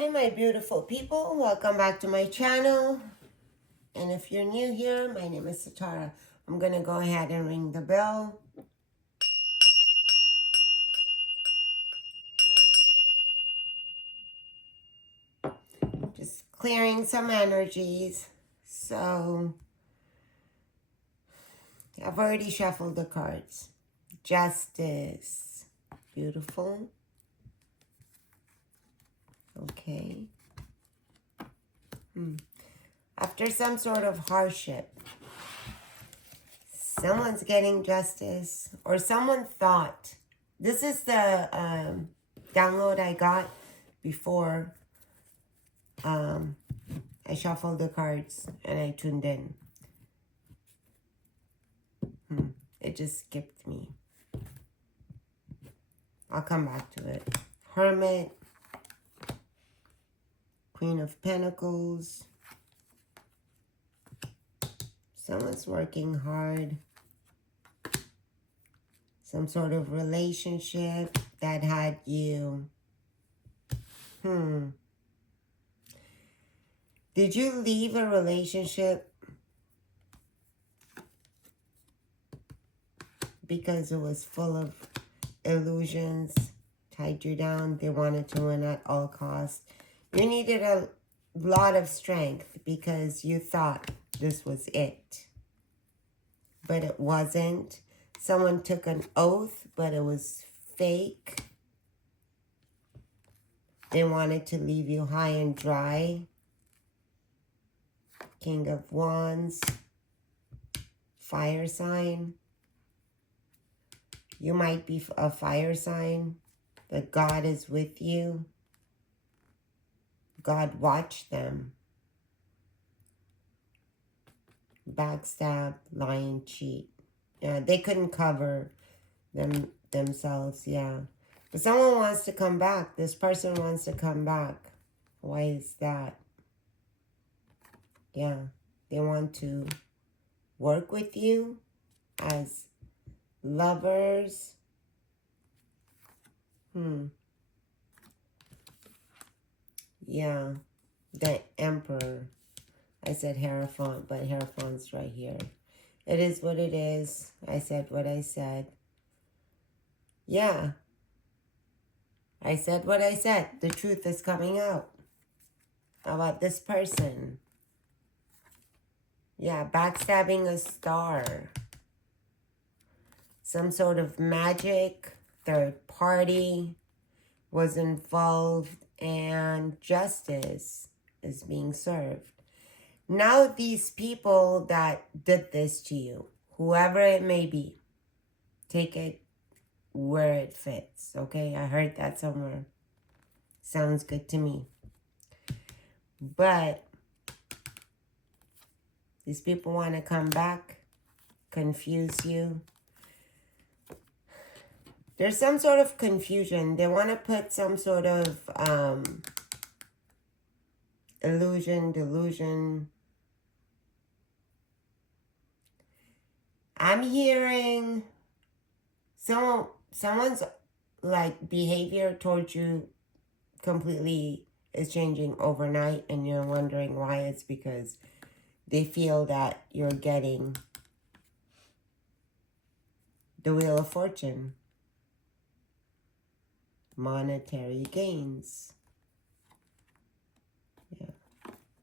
Hi my beautiful people, welcome back to my channel. And if you're new here, my name is Satara. I'm going to go ahead and ring the bell. Just clearing some energies. So, I've already shuffled the cards. Justice. Beautiful. Okay. After some sort of hardship, someone's getting justice, or someone thought. This is the download I got before I shuffled the cards and I tuned in. It just skipped me. I'll come back to it. Hermit. Queen of Pentacles. Someone's working hard. Some sort of relationship that had you. Did you leave a relationship because it was full of illusions, tied you down? They wanted to win at all costs. You needed a lot of strength because you thought this was it. But it wasn't. Someone took an oath, but it was fake. They wanted to leave you high and dry. King of Wands. Fire sign. You might be a fire sign, but God is with you. God watched them. Backstab, lie, and cheat. Yeah, they couldn't cover themselves, yeah. But someone wants to come back. This person wants to come back. Why is that? Yeah, they want to work with you as lovers. Yeah, the Emperor. I said Hierophant, but Hierophant's right here. It is what it is. I said what I said. Yeah. I said what I said. The truth is coming out about this person. Yeah, backstabbing a star. Some sort of magic, third party was involved, and justice is being served. Now these people that did this to you, whoever it may be, take it where it fits, okay? I heard that somewhere. Sounds good to me. But these people want to come back, confuse you. There's some sort of confusion. They want to put some sort of illusion, delusion. I'm hearing someone's like behavior towards you completely is changing overnight, and you're wondering why. It's because they feel that you're getting the Wheel of Fortune. Monetary gains. Yeah.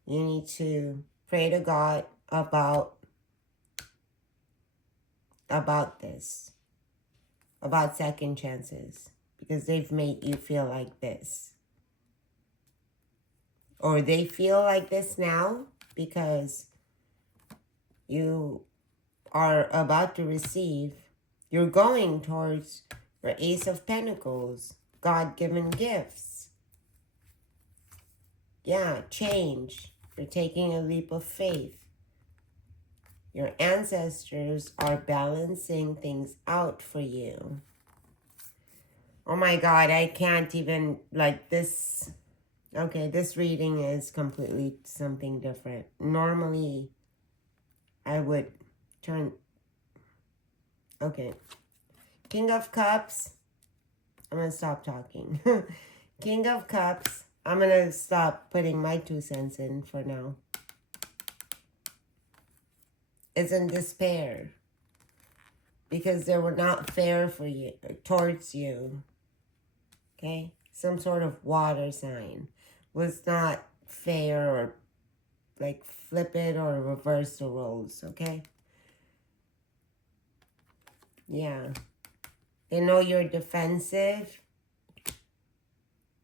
You need to pray to God about this. About second chances. Because they've made you feel like this. Or they feel like this now because you are about to receive. You're going towards your Ace of Pentacles. God-given gifts. Yeah, change. You're taking a leap of faith. Your ancestors are balancing things out for you. Oh my God, I can't even, like this. Okay, this reading is completely something different. Normally, I would turn... Okay. King of Cups. I'm going to stop talking. King of Cups. I'm going to stop putting my 2 cents in for now. It's in despair. Because they were not fair for you, towards you. Okay? Some sort of water sign was not fair, or like flip it or reverse the roles. Okay? Yeah. They know you're defensive.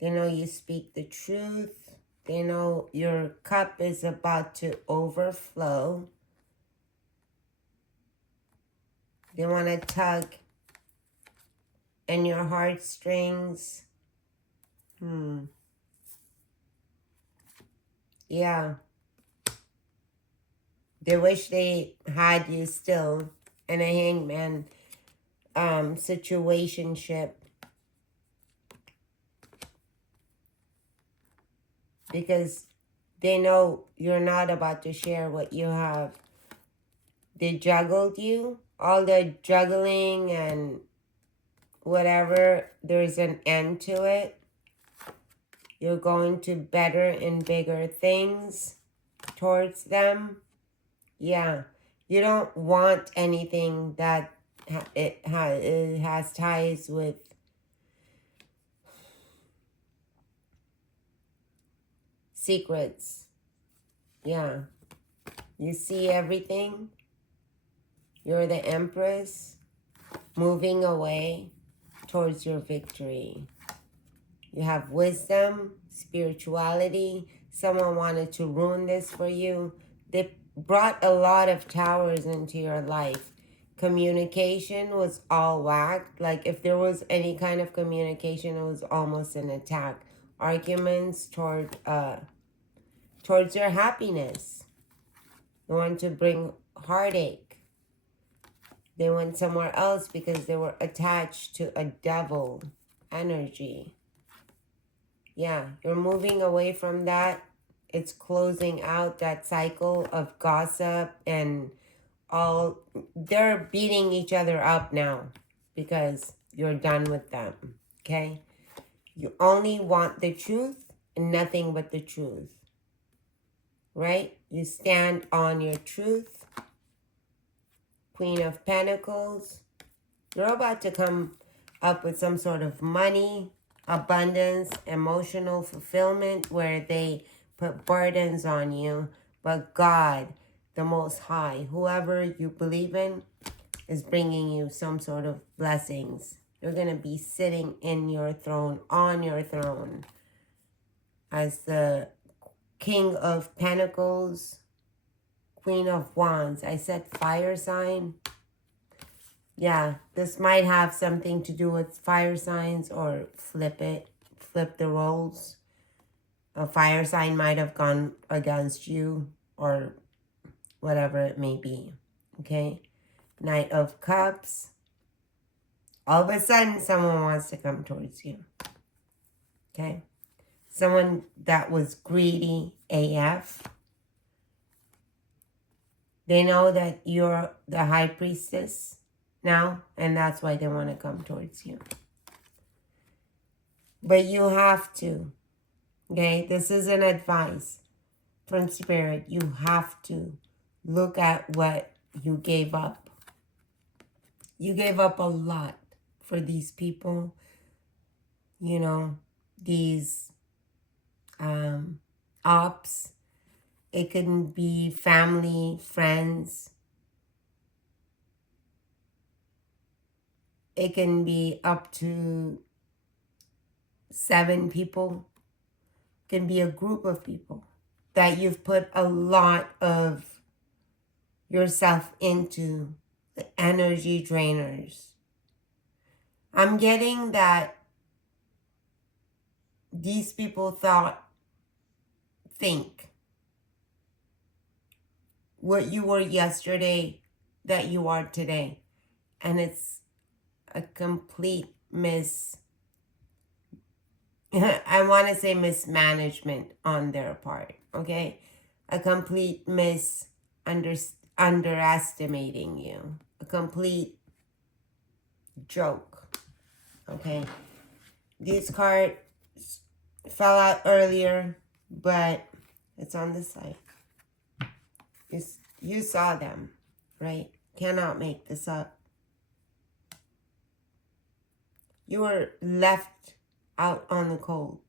They know you speak the truth. They know your cup is about to overflow. They want to tug in your heartstrings. Yeah. They wish they had you still in a hangman situationship. Because they know you're not about to share what you have. They juggled you. All the juggling and whatever, there's an end to it. You're going to better and bigger things towards them. Yeah. You don't want anything that it has ties with secrets. Yeah. You see everything. You're the Empress moving away towards your victory. You have wisdom, spirituality. Someone wanted to ruin this for you. They brought a lot of towers into your life. Communication was all whacked. Like if there was any kind of communication, it was almost an attack. Arguments towards your happiness. They want to bring heartache. They went somewhere else because they were attached to a devil energy. Yeah, you're moving away from that. It's closing out that cycle of gossip and all. They're beating each other up now because you're done with them. Okay? You only want the truth and nothing but the truth. Right? You stand on your truth. Queen of Pentacles. You're about to come up with some sort of money, abundance, emotional fulfillment where they put burdens on you. But God, the Most High, whoever you believe in, is bringing you some sort of blessings. You're going to be sitting in your throne, on your throne, as the King of Pentacles, Queen of Wands. I said fire sign. Yeah, this might have something to do with fire signs, or flip the roles. A fire sign might have gone against you, or whatever it may be. Okay? Knight of Cups. All of a sudden, someone wants to come towards you. Okay? Someone that was greedy AF. They know that you're the high priestess now, and that's why they want to come towards you. But you have to. Okay? This is an advice from Spirit. You have to look at what you gave up. You gave up a lot for these people. You know, these ops. It can be family, friends. It can be up to 7 people. It can be a group of people that you've put a lot of yourself into, the energy drainers. I'm getting that these people think what you were yesterday that you are today. And it's a complete I want to say mismanagement on their part, okay? A complete underestimating you. A complete joke, okay? These cards fell out earlier, but it's on this side. You saw them, right? Cannot make this up. You were left out on the cold.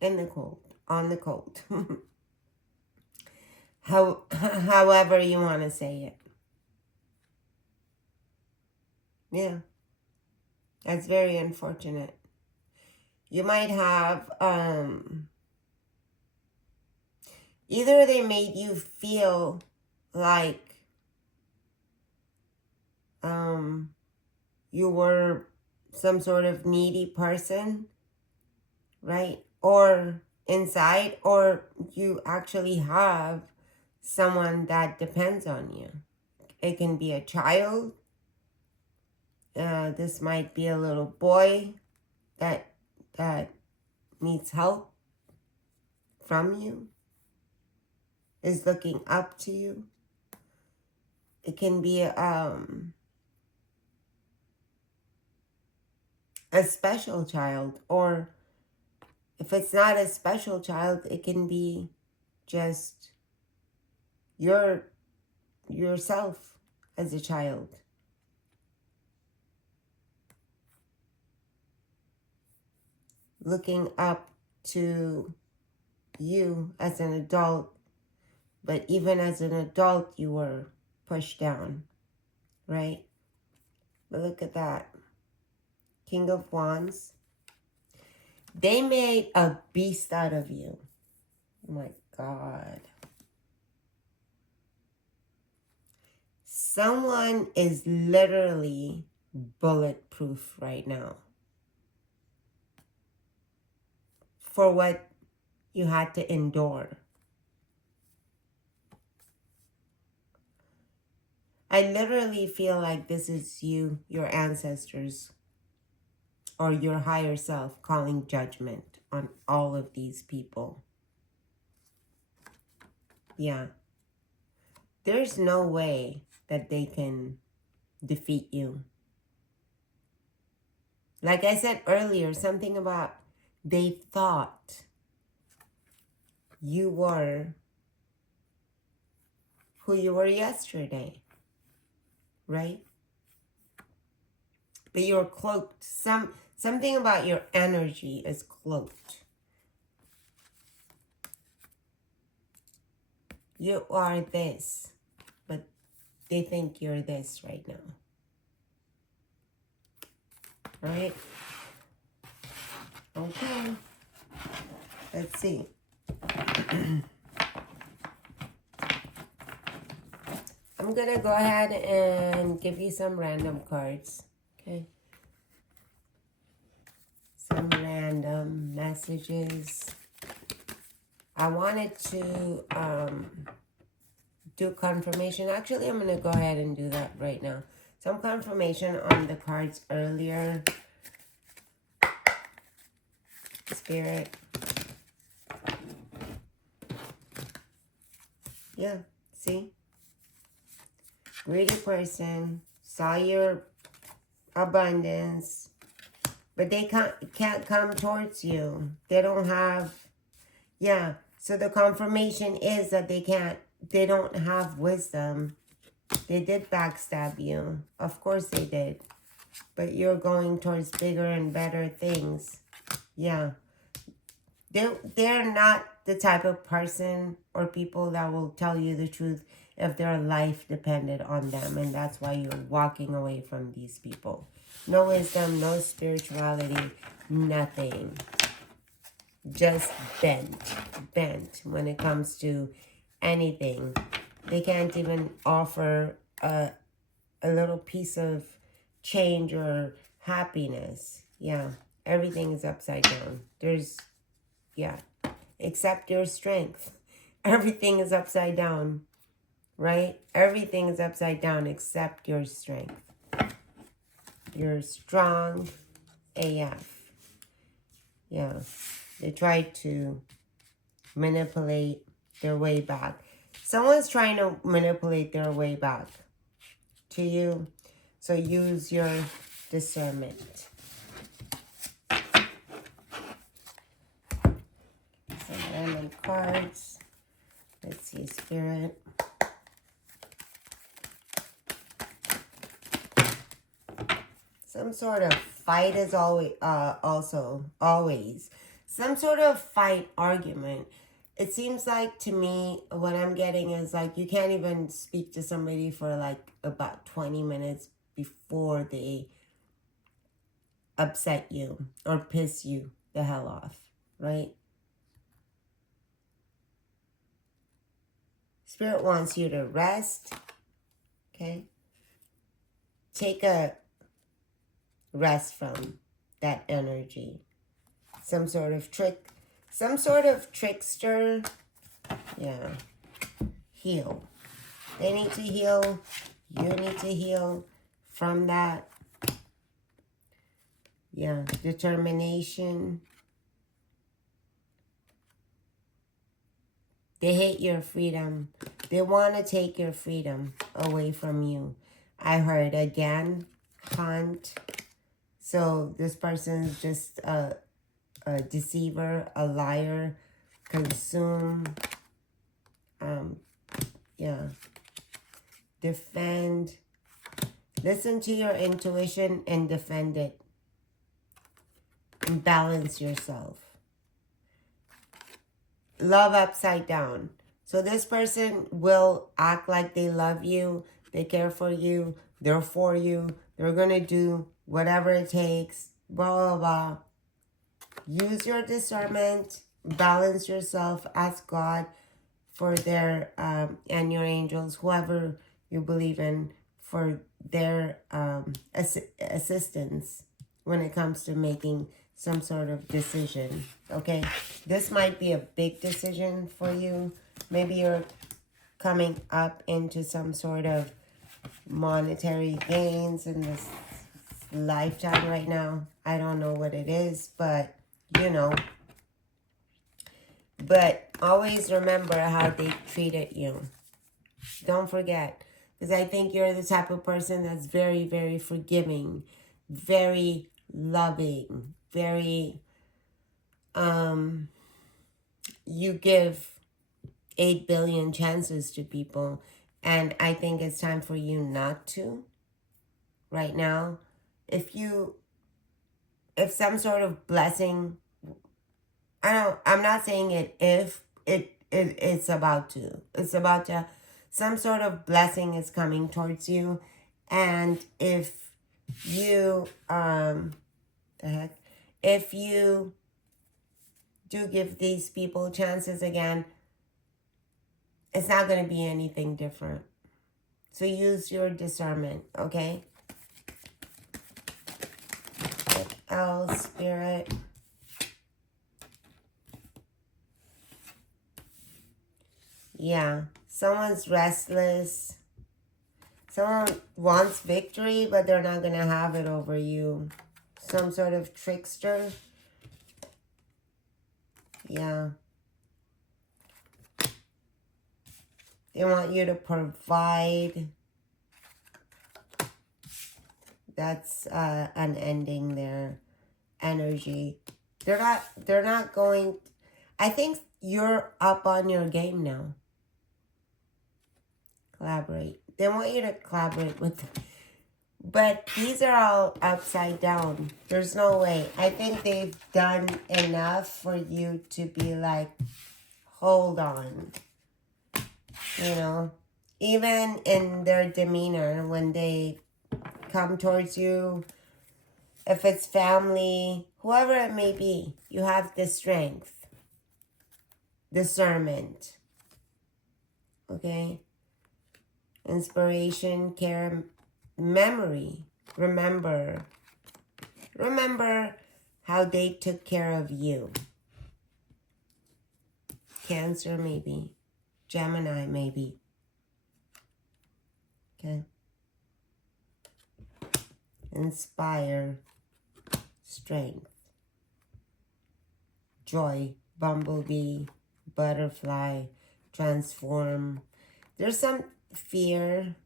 In the cold. On the cold. However you want to say it. Yeah. That's very unfortunate. You might have, either they made you feel like, you were some sort of needy person, right? Or inside, or you actually have someone that depends on you. It can be a child. This might be a little boy that needs help from you, is looking up to you. It can be a special child, or if it's not a special child, it can be just yourself as a child. Looking up to you as an adult, but even as an adult, you were pushed down, right? But look at that. King of Wands. They made a beast out of you. Oh my God. Someone is literally bulletproof right now for what you had to endure. I literally feel like this is you, your ancestors, or your higher self calling judgment on all of these people. Yeah. There's no way that they can defeat you. Like I said earlier, something about they thought you were who you were yesterday, right? But you're cloaked. Something about your energy is cloaked. You are this, but they think you're this right now. Right? Okay. Let's see. I'm going to go ahead and give you some random cards. Okay? Some random messages. I wanted to do confirmation. Actually, I'm going to go ahead and do that right now. Some confirmation on the cards earlier. Spirit. Yeah, see? Greedy person. Saw your abundance. But they can't come towards you. They don't have... Yeah, so the confirmation is that they don't have wisdom. They did backstab you. Of course they did. But you're going towards bigger and better things. Yeah. They're not the type of person or people that will tell you the truth if their life depended on them. And that's why you're walking away from these people. No wisdom, no spirituality, nothing. Just bent when it comes to anything. They can't even offer a little piece of change or happiness. Yeah, everything is upside down. Yeah, except your strength. Everything is upside down, right? Everything is upside down except your strength. You're strong AF. Yeah, they tried to manipulate their way back. Someone's trying to manipulate their way back to you. So use your discernment. Some random cards. Let's see, Spirit. Some sort of fight is always, always. Some sort of fight, argument. It seems like to me, what I'm getting is like you can't even speak to somebody for like about 20 minutes before they upset you or piss you the hell off, right? Spirit wants you to rest, okay? Take a rest from that energy. Some sort of trickster, yeah. Heal. They need to heal. You need to heal from that. Yeah, determination. They hate your freedom. They want to take your freedom away from you. I heard again, hunt. So this person's just a deceiver, a liar, consume, yeah, defend. Listen to your intuition and defend it. And balance yourself. Love upside down. So this person will act like they love you, they care for you, they're for you, they're going to do whatever it takes, blah, blah, blah. Use your discernment, balance yourself, ask God for their, and your angels, whoever you believe in, for their assistance when it comes to making some sort of decision, okay? This might be a big decision for you. Maybe you're coming up into some sort of monetary gains in this lifetime right now. I don't know what it is, but, you know. But always remember how they treated you. Don't forget. Because I think you're the type of person that's very, very forgiving, very loving, very, you give 8 billion chances to people. And I think it's time for you not to right now. If some sort of blessing, I'm not saying it's about to. It's about to, some sort of blessing is coming towards you. And if you, if you do give these people chances again, it's not going to be anything different. So use your discernment, okay? What else, Spirit? Yeah, someone's restless. Someone wants victory, but they're not going to have it over you. Some sort of trickster. Yeah. They want you to provide. That's an ending there. Energy. They're not going. I think you're up on your game now. Collaborate. They want you to collaborate with them. But these are all upside down. There's no way. I think they've done enough for you to be like, hold on. You know, even in their demeanor when they come towards you, if it's family, whoever it may be, you have the strength, discernment, okay? Inspiration, care, memory. Remember how they took care of you. Cancer, maybe. Gemini, maybe. Okay. Inspire. Strength. Joy. Bumblebee. Butterfly. Transform. There's some fear.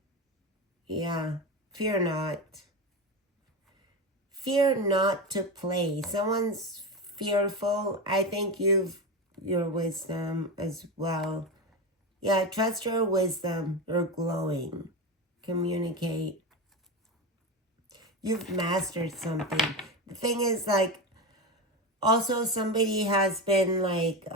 Yeah. Fear not. Fear not to play. Someone's fearful. I think you've your wisdom as well. Yeah, trust your wisdom. You're glowing. Communicate. You've mastered something. The thing is, like, also somebody has been, like,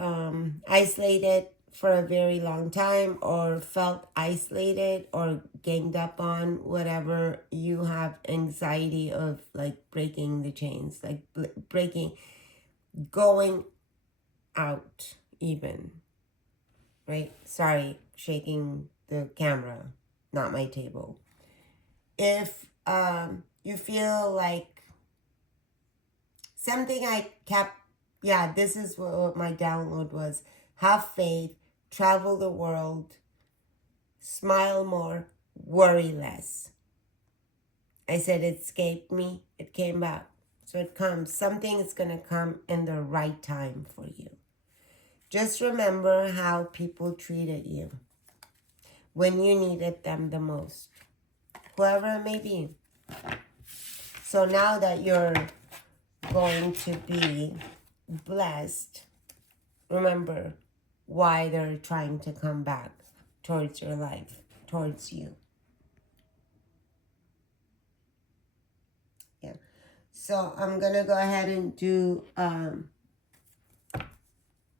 isolated for a very long time, or felt isolated or ganged up on, whatever. You have anxiety of, like, breaking the chains, like breaking, going out even, right? Sorry, shaking the camera, not my table. If you feel like something I kept, yeah, this is what my download was. Have faith, travel the world, smile more, worry less. I said it escaped me, it came back. So it comes. Something is going to come in the right time for you. Just remember how people treated you when you needed them the most, whoever it may be. So now that you're going to be blessed, remember why they're trying to come back towards your life, towards you. Yeah. So I'm going to go ahead and do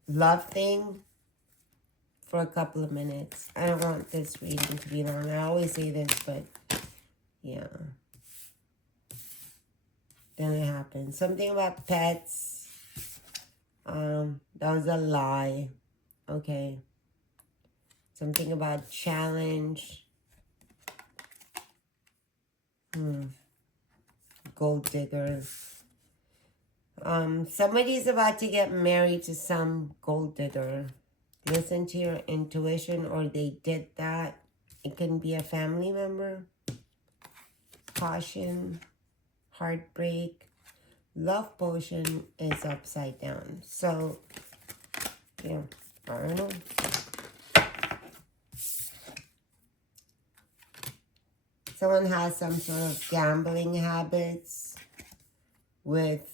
love thing for a couple of minutes. I don't want this reading to be long. I always say this, but yeah. Then it happens. Something about pets. That was a lie. Okay. Something about challenge. Gold digger. Somebody's about to get married to some gold digger. Listen to your intuition, or they did that. It can be a family member. Caution. Heartbreak. Love potion is upside down. So, yeah, I don't know. Someone has some sort of gambling habits with,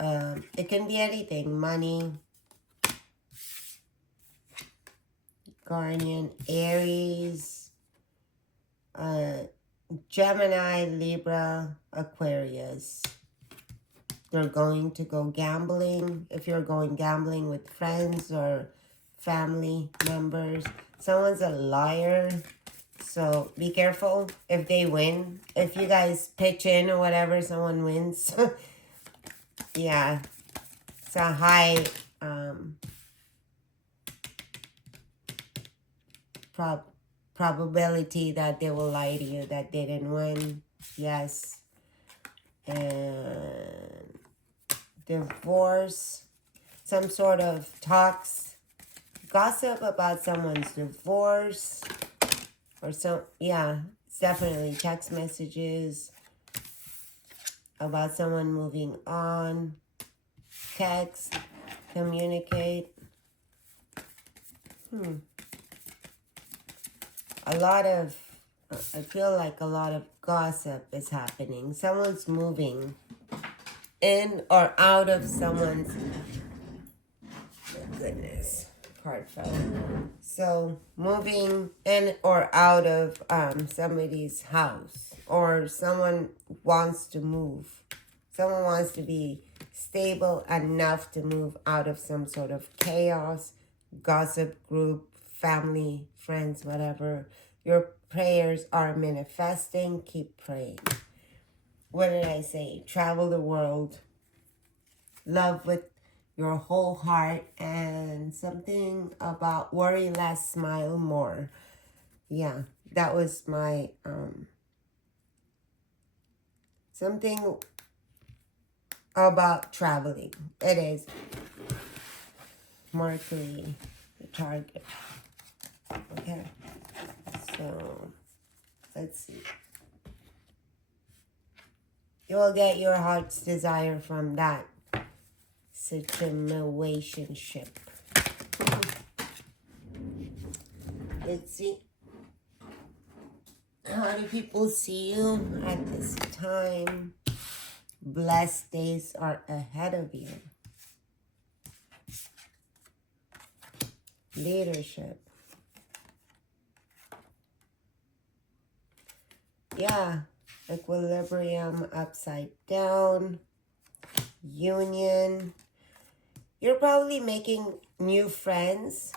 it can be anything, money, Guardian, Aries, Gemini, Libra, Aquarius. They're going to go gambling. If you're going gambling with friends or family members. Someone's a liar. So be careful if they win. If you guys pitch in or whatever, someone wins. Yeah. It's a high probability that they will lie to you that they didn't win. Yes. And divorce. Some sort of talks. Gossip about someone's divorce. Or some, yeah, it's definitely text messages about someone moving on. Text, communicate. A lot of, I feel like a lot of gossip is happening. Someone's moving in or out of someone's, oh goodness, card fell. So moving in or out of somebody's house, or someone wants to move. Someone wants to be stable enough to move out of some sort of chaos, gossip group, family, friends, whatever. Your prayers are manifesting. Keep praying. What did I say? Travel the world. Love with your whole heart. And something about worry less, smile more. Yeah, that was my something about traveling. It is Mercury, the target. Okay, so let's see. You will get your heart's desire from that situationship. Let's see. How do people see you at this time? Blessed days are ahead of you. leadership. Yeah, equilibrium upside down, union. You're probably making new friends,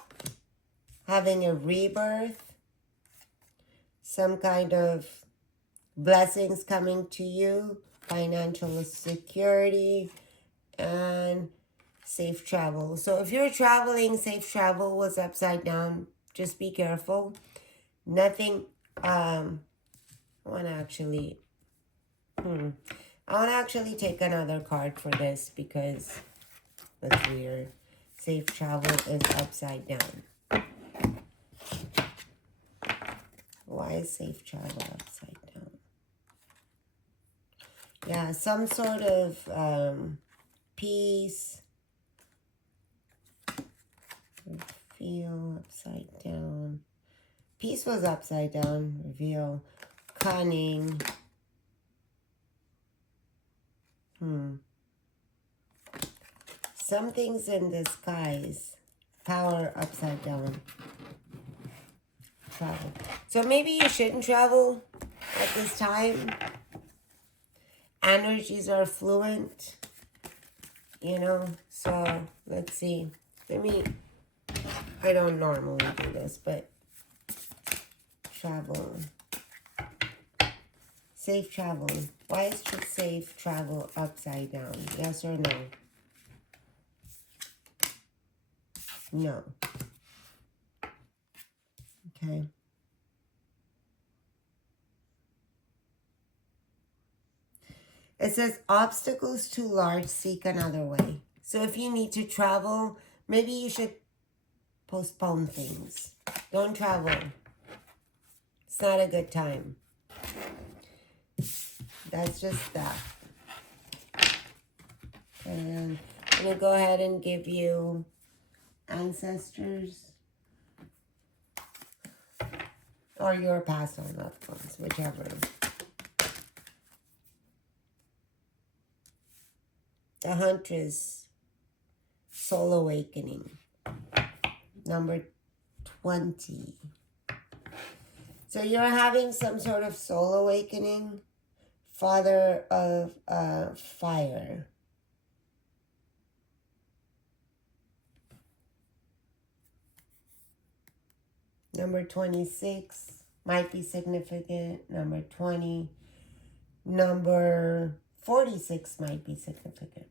having a rebirth, some kind of blessings coming to you, financial security, and safe travel. So if you're traveling, safe travel was upside down. Just be careful. Nothing, I want to actually, I want to actually take another card for this because that's weird. Safe travel is upside down. Why is safe travel upside down? Yeah, some sort of peace. Feel upside down. Peace was upside down. Reveal. Cunning. Something's in disguise. Power upside down. Travel. So maybe you shouldn't travel at this time. Energies are fluent. You know, so let's see. I don't normally do this, but travel. Safe travel. Why is safe travel upside down? Yes or no? No. Okay. It says obstacles too large, seek another way. So if you need to travel, maybe you should postpone things. Don't travel. It's not a good time. That's just that. And I'm going to go ahead and give you ancestors or your past on loved ones, whichever. The Huntress, Soul Awakening, number 20. So you're having some sort of soul awakening, Father of Fire. Number 26 might be significant. Number 20. Number 46 might be significant.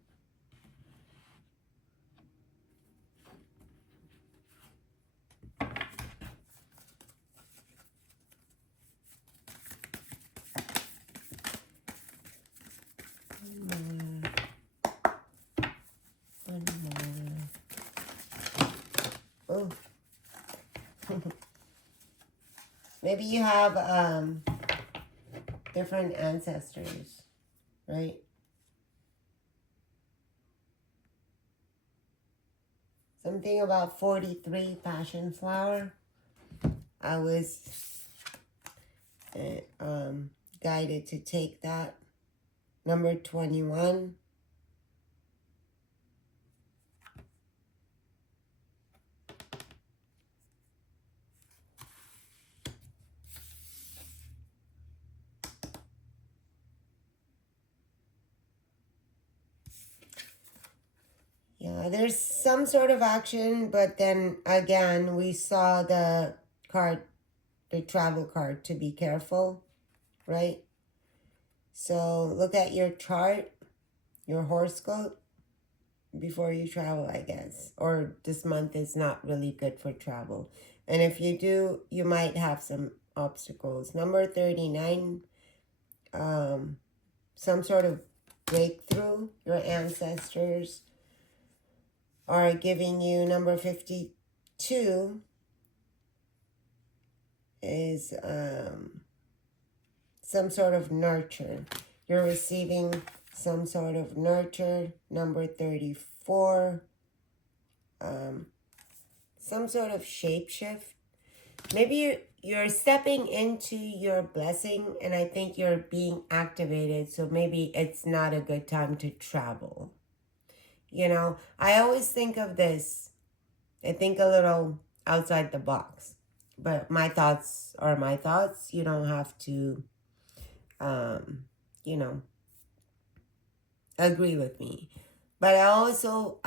One more. Oh. Maybe you have different ancestors, right? Something about 43, passion flower. I was guided to take that. Number 21. Yeah, there's some sort of action, but then again, we saw the card, the travel card, to be careful, right? So look at your chart, your horoscope, before you travel, I guess. Or this month is not really good for travel. And if you do, you might have some obstacles. Number 39, some sort of breakthrough. Your ancestors are giving you. Number 52 is some sort of nurture. You're receiving some sort of nurture. Number 34, some sort of shapeshift. Maybe you're stepping into your blessing, and I think you're being activated, so maybe it's not a good time to travel. You know, I always think of this. I think a little outside the box. But my thoughts are my thoughts. You don't have to, you know, agree with me. But I always feel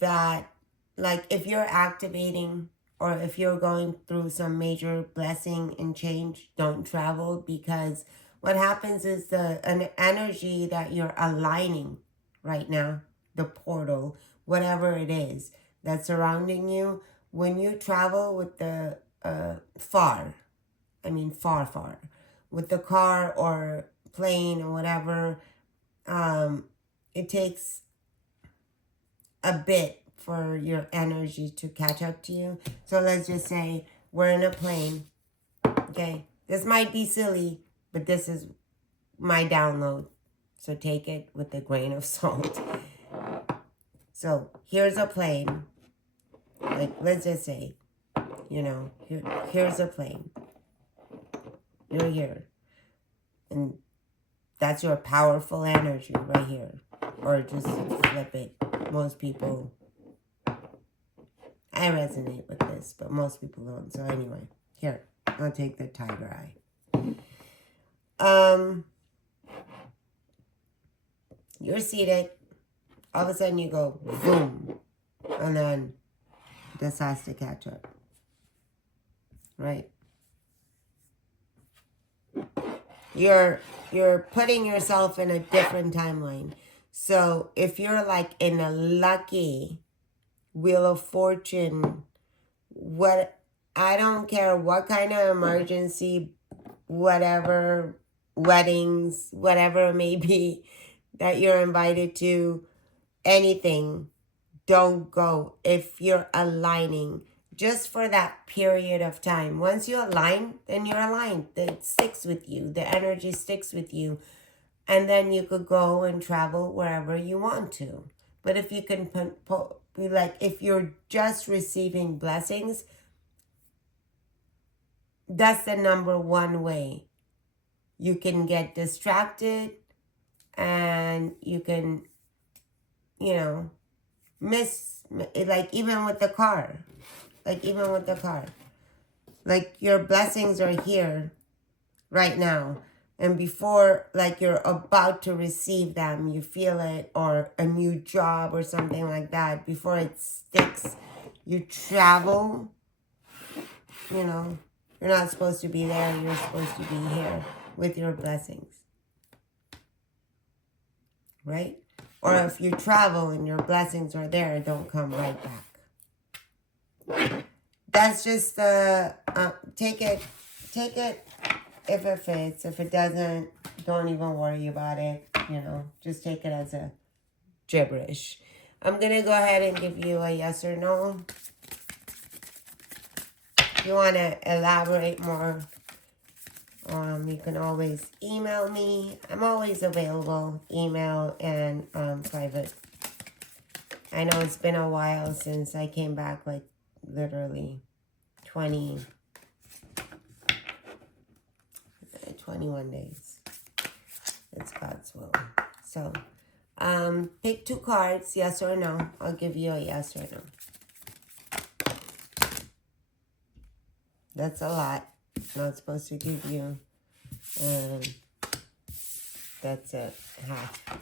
that, like, if you're activating or if you're going through some major blessing and change, don't travel, because what happens is an energy that you're aligning right now, the portal, whatever it is that's surrounding you, when you travel with the far, with the car or plane or whatever, it takes a bit for your energy to catch up to you. So let's just say we're in a plane, okay? This might be silly, but this is my download. So take it with a grain of salt. So here's a plane. Like, let's just say, here's a plane. You're here. And that's your powerful energy right here. Or just flip it. Most people, I resonate with this, but most people don't. So anyway, here, I'll take the tiger eye. You're seated. All of a sudden you go boom. And then this has to catch up. Right? You're putting yourself in a different timeline. So if you're like in a lucky Wheel of Fortune, I don't care what kind of emergency, whatever, weddings, whatever it may be that you're invited to, anything, don't go if you're aligning just for that period of time. Once you align, then you're aligned. It sticks with you. The energy sticks with you. And then you could go and travel wherever you want to. But if you can, if you're just receiving blessings, that's the number one way. You can get distracted and you can, miss, even with the car. Like, your blessings are here right now. And before, you're about to receive them, you feel it, or a new job or something like that, before it sticks, you travel, you're not supposed to be there, you're supposed to be here with your blessings. Right? Or if you travel and your blessings are there, don't come right back. That's just take it if it fits. If it doesn't, don't even worry about it. Just take it as a gibberish. I'm going to go ahead and give you a yes or no. If you want to elaborate more, you can always email me. I'm always available, email and private. I know it's been a while since I came back, literally 21 days. It's God's will. So, pick 2 cards, yes or no. I'll give you a yes or no. That's a lot. Not supposed to give you, that's a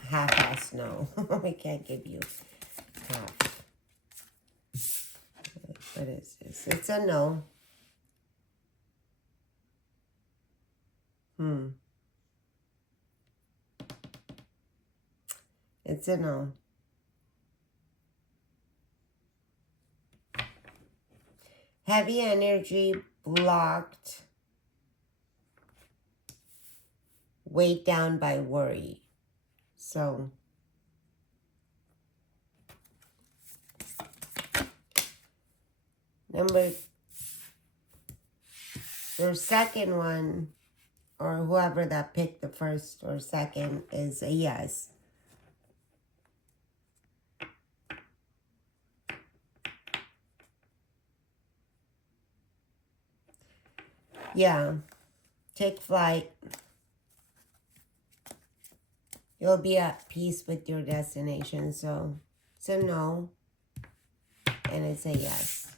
half-ass no. We can't give you half. What is this? It's a no. It's a no. Heavy energy, blocked, weighed down by worry. So, your second one, or whoever that picked the first or second, is a yes. Yeah, take flight. You'll be at peace with your destination. So It's a no, and it's a yes.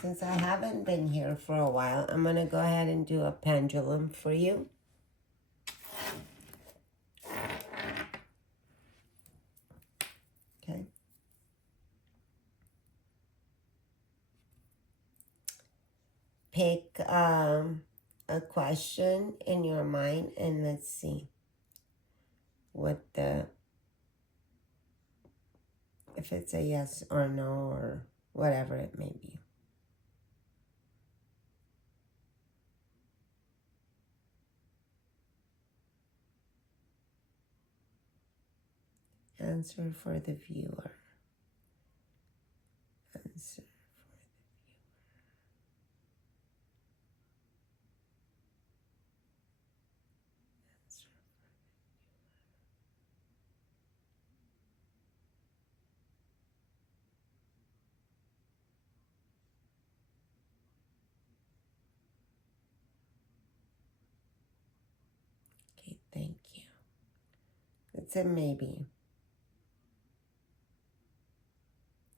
Since I haven't been here for a while, I'm going to go ahead and do a pendulum for you. Okay. Pick a question in your mind and let's see what if it's a yes or no or whatever it may be. Answer for the viewer. Answer. Okay, thank you. It's a maybe.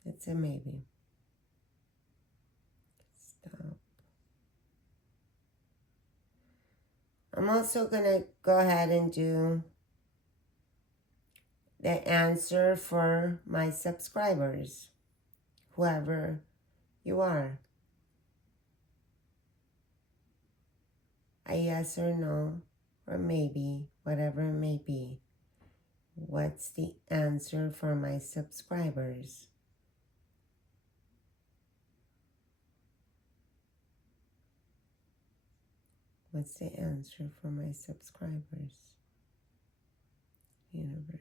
It's a maybe. Stop. I'm also going to go ahead and do the answer for my subscribers, whoever you are. A yes or no, or maybe, whatever it may be. What's the answer for my subscribers? What's the answer for my subscribers? Universe.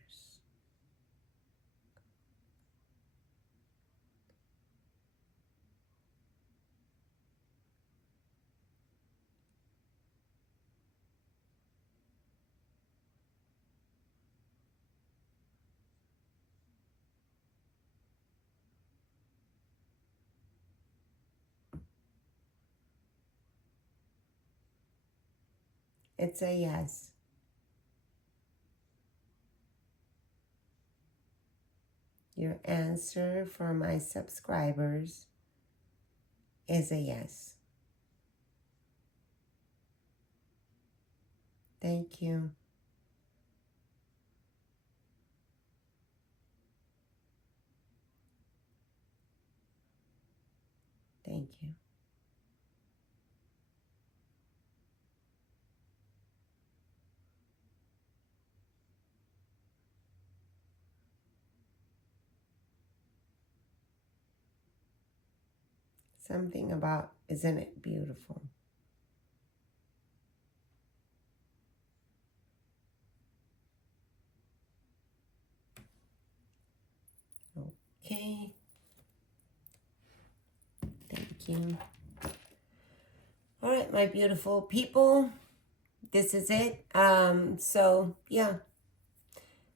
It's a yes. Your answer for my subscribers is a yes. Thank you. Thank you. Something about, isn't it beautiful? Okay. Thank you. All right, my beautiful people. This is it. So yeah,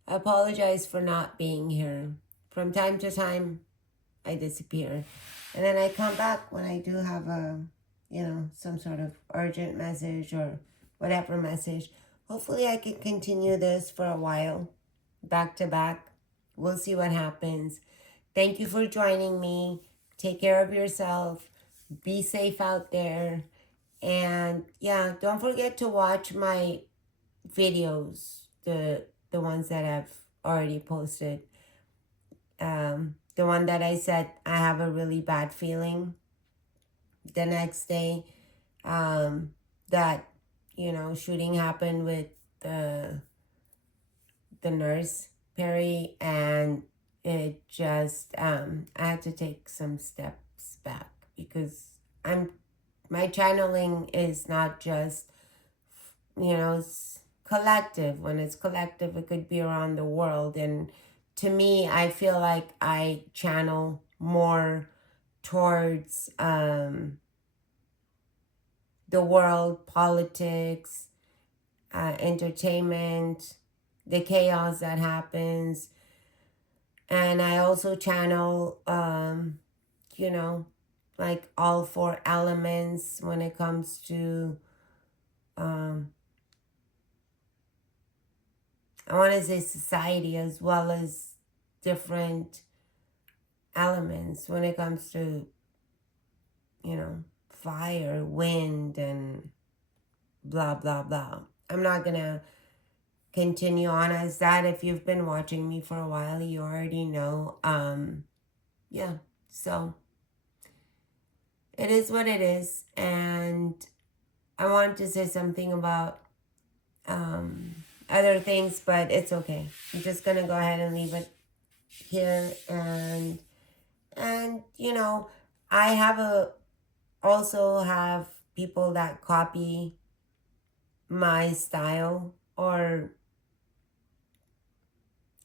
I apologize for not being here. From time to time, I disappear. And then I come back when I do have some sort of urgent message or whatever message. Hopefully I can continue this for a while, back to back. We'll see what happens. Thank you for joining me. Take care of yourself. Be safe out there. And yeah, don't forget to watch my videos, the ones that I've already posted. The one that I said I have a really bad feeling the next day, that shooting happened with the nurse Perry, and it just I had to take some steps back because my channeling is not just it's collective. When it's collective, it could be around the world, and to me, I feel like I channel more towards the world, politics, entertainment, the chaos that happens. And I also channel, like all four elements when it comes to I want to say society as well as different elements when it comes to, you know, fire, wind, and blah, blah, blah. I'm not going to continue on as that. If you've been watching me for a while, you already know. Yeah, so it is what it is. And I wanted to say something about other things, but it's okay. I'm just going to go ahead and leave it here. And you know, I also have people that copy my style or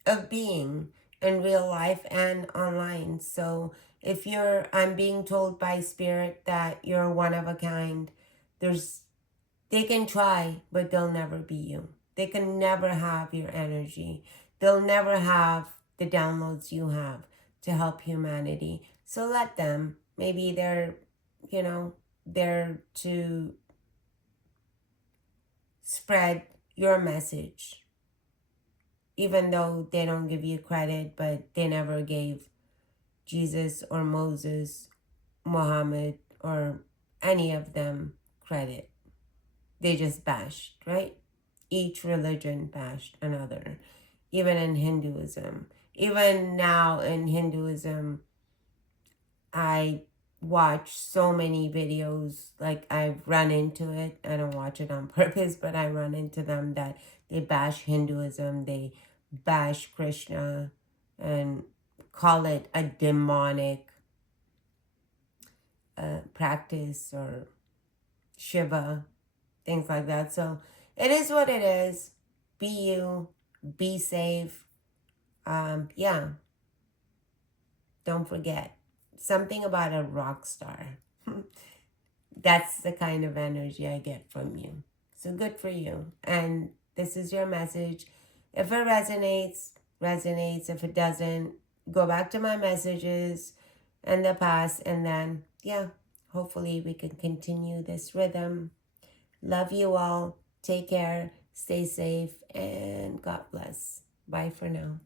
of being in real life and online. So if I'm being told by spirit that you're one of a kind, they can try, but they'll never be you. They can never have your energy. They'll never have the downloads you have to help humanity. So let them. Maybe they're, there to spread your message, even though they don't give you credit, but they never gave Jesus or Moses, Muhammad, or any of them credit. They just bashed, right? Each religion bashed another. Even in Hinduism. Even now in Hinduism, I watch so many videos, like I've run into it. I don't watch it on purpose, but I run into them that they bash Hinduism, they bash Krishna, and call it a demonic practice, or Shiva, things like that. So it is what it is. Be you, be safe. Yeah, don't forget something about a rock star. That's the kind of energy I get from you. So good for you. And this is your message. If it resonates, resonates. If it doesn't, go back to my messages in the past. And then, yeah, hopefully we can continue this rhythm. Love you all. Take care. Stay safe. And God bless. Bye for now.